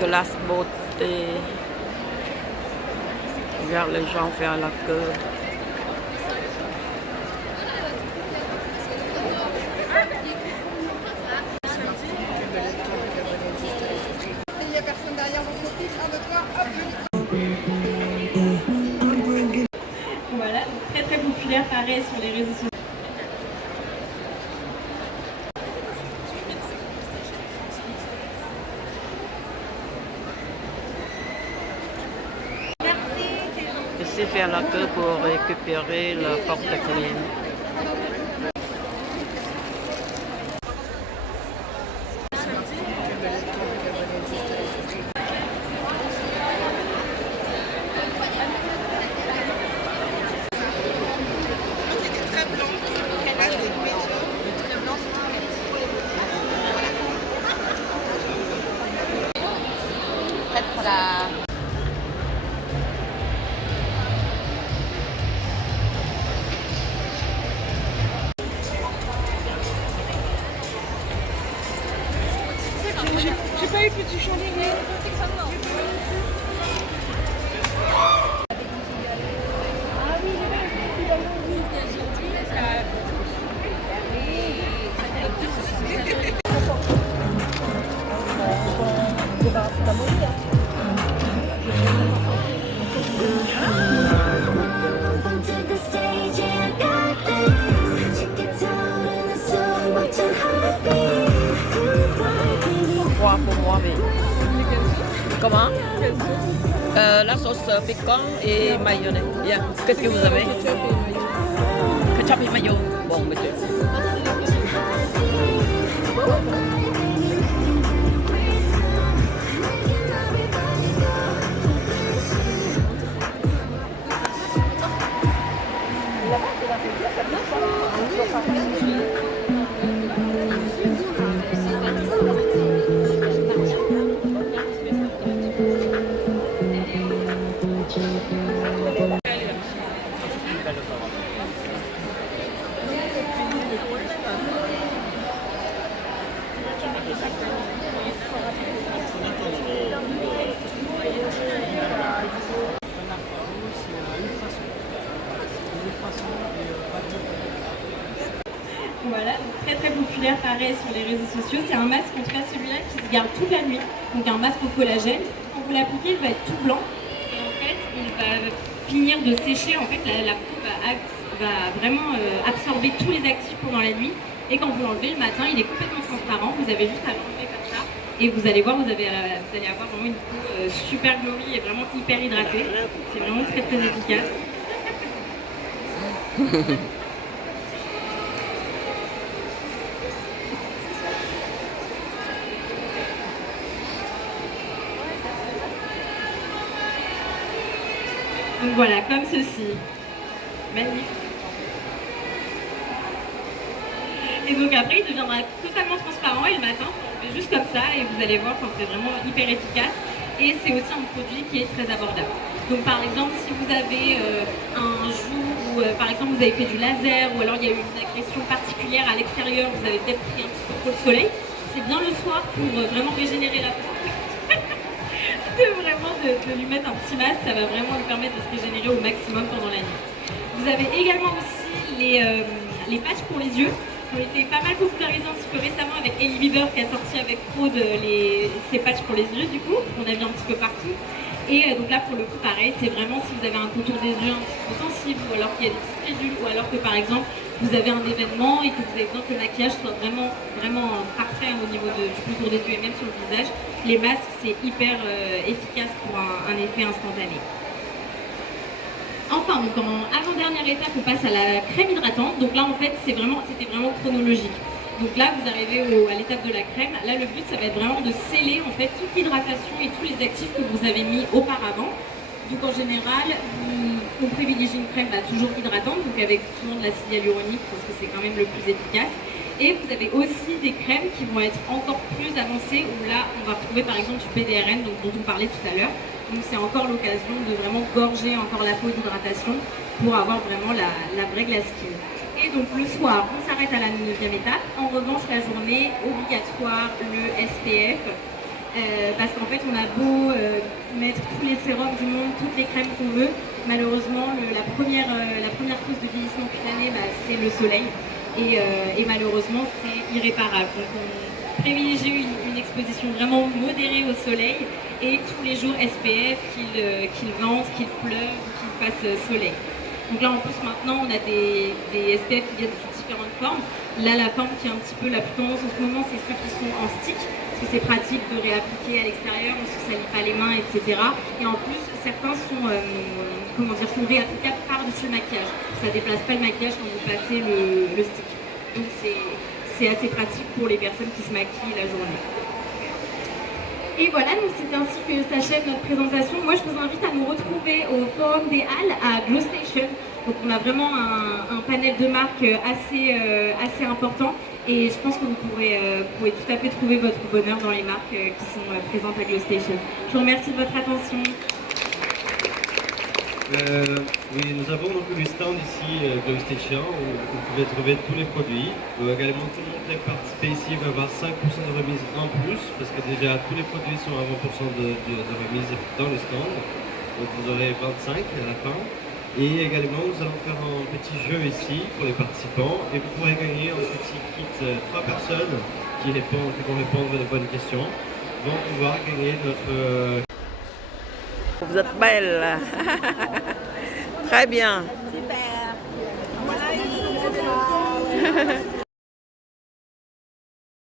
glace beauté. Regarde les gens faire la queue. Il n'y a personne derrière votre fils, un de toi, hop. Voilà, très très populaire pareil sur les réseaux sociaux. Ici, faire la queue pour récupérer le porte-clés. Prête pour la... J'ai pas eu petit chandelier. Pour moi, oui. Comment? La sauce piquant et mayonnaise. Yeah. Qu'est-ce que vous avez? Ketchup et mayo. Bon, mettez. Voilà, donc très très populaire pareil sur les réseaux sociaux. C'est un masque, en tout cas celui-là, qui se garde toute la nuit. Donc un masque au collagène. Quand vous l'appliquez, il va être tout blanc. Et en fait, il va finir de sécher. En fait, la peau va vraiment absorber tous les actifs pendant la nuit. Et quand vous l'enlevez le matin, il est complètement transparent. Vous avez juste à l'enlever comme ça. Et vous allez voir, vous allez avoir vraiment une peau super glowy et vraiment hyper hydratée. C'est vraiment très très efficace. Donc voilà, comme ceci. Magnifique. Et donc après, il deviendra totalement transparent et le matin, on fait juste comme ça et vous allez voir quand c'est vraiment hyper efficace. Et c'est aussi un produit qui est très abordable. Donc par exemple, si vous avez un jour où par exemple vous avez fait du laser ou alors il y a eu une agression particulière à l'extérieur, vous avez peut-être pris un petit peu trop le soleil, c'est bien le soir pour vraiment régénérer la peau. de lui mettre un petit masque, ça va vraiment lui permettre de se régénérer au maximum pendant la nuit. Vous avez également aussi les patchs pour les yeux, qui ont été pas mal popularisés un petit peu récemment avec Hailey Bieber qui a sorti avec Prod ces patchs pour les yeux du coup, qu'on a vu un petit peu partout. Et donc là pour le coup pareil, c'est vraiment si vous avez un contour des yeux un petit peu sensible ou alors qu'il y a des petites ridules ou alors que par exemple vous avez un événement et que vous avez besoin que le maquillage soit vraiment parfait au niveau du contour des yeux et même sur le visage, les masques c'est hyper efficace pour un effet instantané. Enfin, donc en avant-dernière étape, on passe à la crème hydratante. Donc là en fait c'était vraiment chronologique. Donc là vous arrivez à l'étape de la crème. Là le but ça va être vraiment de sceller en fait toute l'hydratation et tous les actifs que vous avez mis auparavant. Donc en général, on privilégie une crème toujours hydratante, donc avec souvent de l'acide hyaluronique parce que c'est quand même le plus efficace. Et vous avez aussi des crèmes qui vont être encore plus avancées où là on va retrouver par exemple du PDRN dont on parlait tout à l'heure. Donc c'est encore l'occasion de vraiment gorger encore la peau d'hydratation pour avoir vraiment la vraie glace skin. Et donc le soir, on s'arrête à la 9e étape. En revanche, la journée, obligatoire le SPF. parce qu'en fait on a beau mettre tous les sérums du monde, toutes les crèmes qu'on veut, malheureusement la première cause de vieillissement cutané c'est le soleil et malheureusement c'est irréparable. Donc on privilégie une exposition vraiment modérée au soleil et tous les jours SPF, qu'il vente, qu'il pleuve, qu'il fasse soleil. Donc là en plus maintenant on a des SPF qui viennent sous différentes formes. Là la forme qui est un petit peu la plus tendance en ce moment c'est ceux qui sont en stick, parce que c'est pratique de réappliquer à l'extérieur, on ne se salit pas les mains, etc. Et en plus certains sont, sont réapplicables par-dessus le maquillage. Ça ne déplace pas le maquillage quand vous passez le stick. Donc c'est assez pratique pour les personnes qui se maquillent la journée. Et voilà, donc c'est ainsi que s'achève notre présentation. Moi, je vous invite à nous retrouver au Forum des Halles à Glow Station. Donc on a vraiment un panel de marques assez important et je pense que vous pourrez tout à fait trouver votre bonheur dans les marques qui sont présentes à Glow Station. Je vous remercie de votre attention. Oui, nous avons donc le stand ici, Glow Station, où vous pouvez trouver tous les produits. Également, tout le monde qui a participé ici va avoir 5% de remise en plus, parce que déjà tous les produits sont à 20% de remise dans le stand. Donc vous aurez 25 à la fin. Et également, nous allons faire un petit jeu ici pour les participants. Et vous pourrez gagner un petit kit 3 personnes qui vont répondre à de bonnes questions, vont pouvoir gagner notre... Vous êtes belle. Très bien. Super.